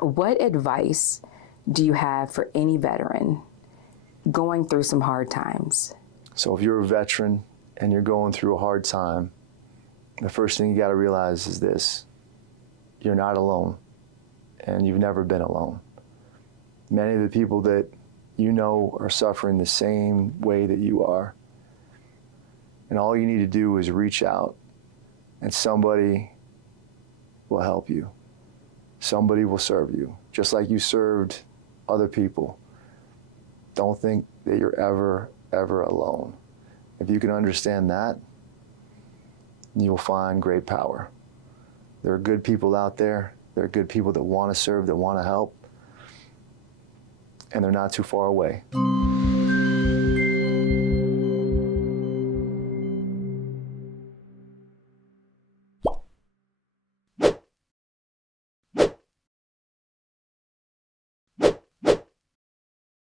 What advice do you have for any veteran going through some hard times? So if you're a veteran and you're going through a hard time, the first thing you got to realize is this: you're not alone, and you've never been alone. Many of the people that you know are suffering the same way that you are. And all you need to do is reach out, and somebody will help you. Somebody will serve you, just like you served other people. Don't think that you're ever alone. If you can understand that, you'll find great power. There are good people out there. There are good people that want to serve, that want to help, and they're not too far away.